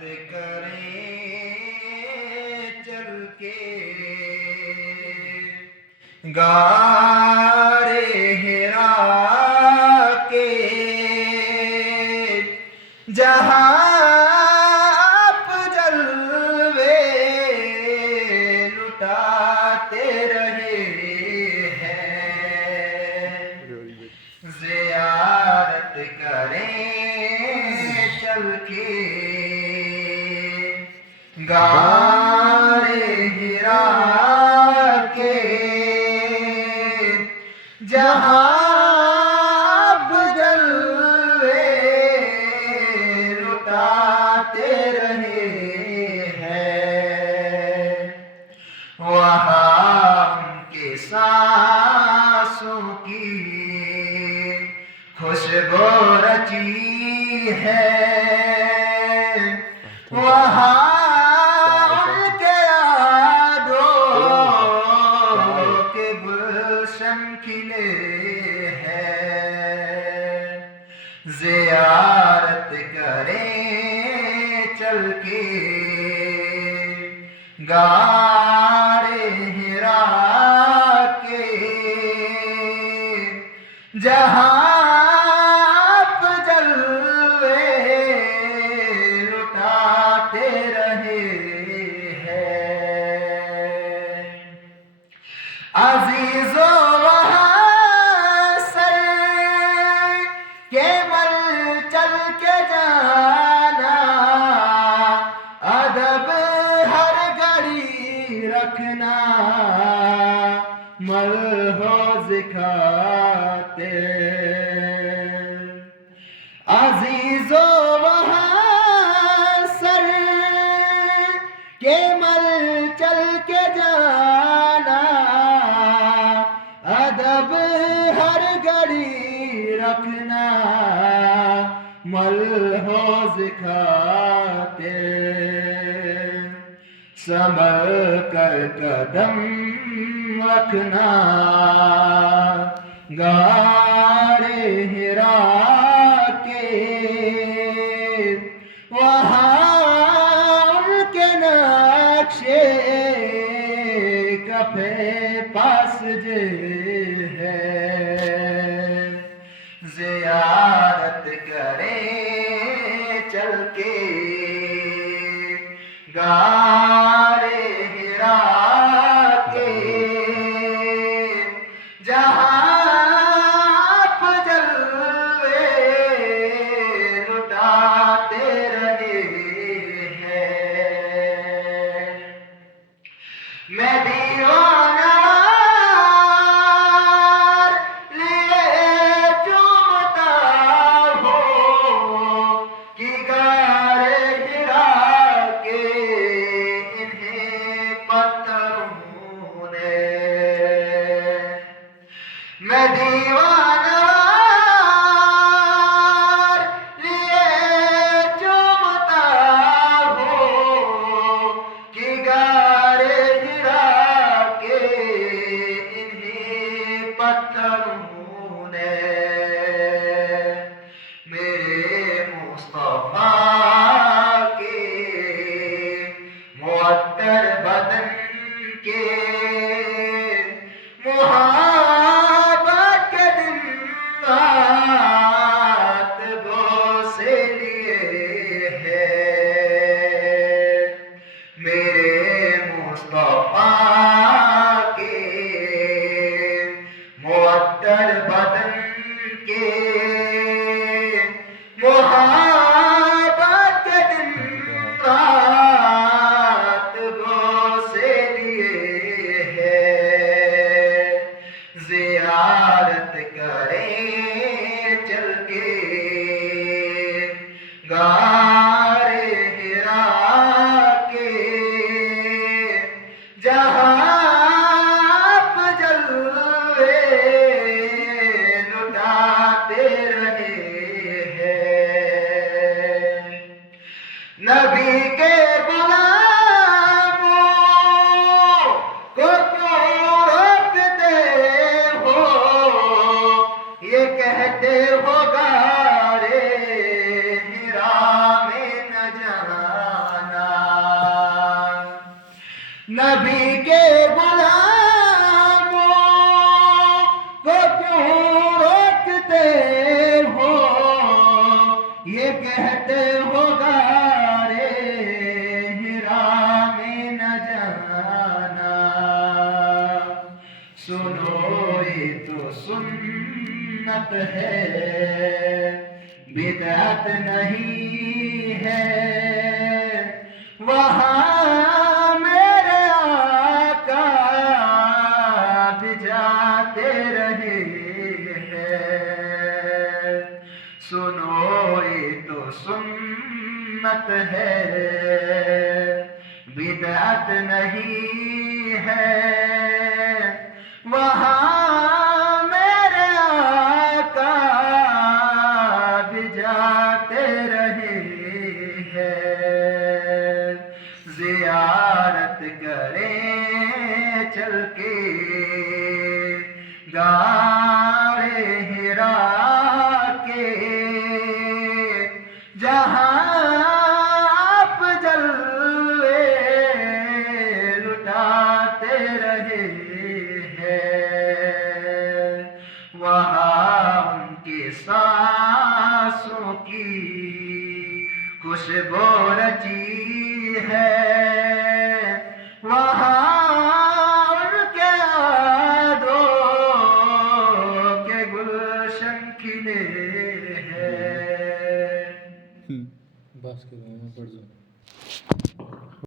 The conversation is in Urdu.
کریں چل کے غارِ حرا کے، جہاں آپ جلوے لٹاتے رہے ہیں، زیارت کریں چل کے غارِ حرا کے، جہاں آپ جلوے لٹاتے رہے ہیں، وہاں ان کے سانسوں کی خوشبو رچی ہے، وہاں ان کے یادوں کے گلشن کھلے ہیں، زیارت کریں چل کے غارِ حرا کے، جہاں آپ جلوے لٹاتے رہے ہیں، عزیزو وہاں سر کے مل چل کے جانا، ادب ہر گھڑی رکھنا، ملحوظ کھاتے، عزیزو وہاں سر کے مل چل کے جانا، ادب ہر گھڑی رکھنا، ملحوظ کھاتے، سنبھل کر قدم رکھنا، غارِ حرا کے، وہاں ان کے نقشے کفے پاس ہے، زیارت کریں چل کے غارِ حرا کے، جہاں آپ جلوے لٹاتے رہے ہیں، میں دیوانہ لیے چومتا ہوں کہ غارِ حرا کے انہیں پتھروں نے، میں دیوانہ لیے چومتا ہوں کہ غارِ حرا کے انہیں پتھروں نے، میرے مصطفیٰ کے معطر بدن کے محبت کے دن رات بوسے لیے ہیں، میرے مصطفیٰ کے معطر بدن کے محبت کے دن رات بوسے لیے ہیں، زیارت کریں چل کے غارِ حرا کے، جہاں آپ جلوے لٹاتے رہے ہیں، نبی کے غلاموں کو کیوں روکتے ہو، یہ کہتے ہو غارِ حرا میں نہ جانا، نبی کے غلاموں کو کیوں روکتے ہو، یہ کہتے ہو غارِ حرا میں نہ جانا۔ سنو یہ تو سنت ہے، بدعت نہیں ہے، وہاں میرے آقا بھی جاتے رہے ہیں۔ سنو یہ تو سنت ہے، بدعت نہیں ہے، وہاں میرے آقا بھی جاتے رہے ہیں۔ زیارت کریں چل کے غارِ حرا کے، جہاں آپ جلوے لٹاتے رہے ہیں، وہاں ان کی سانسوں کی خوشبو رچی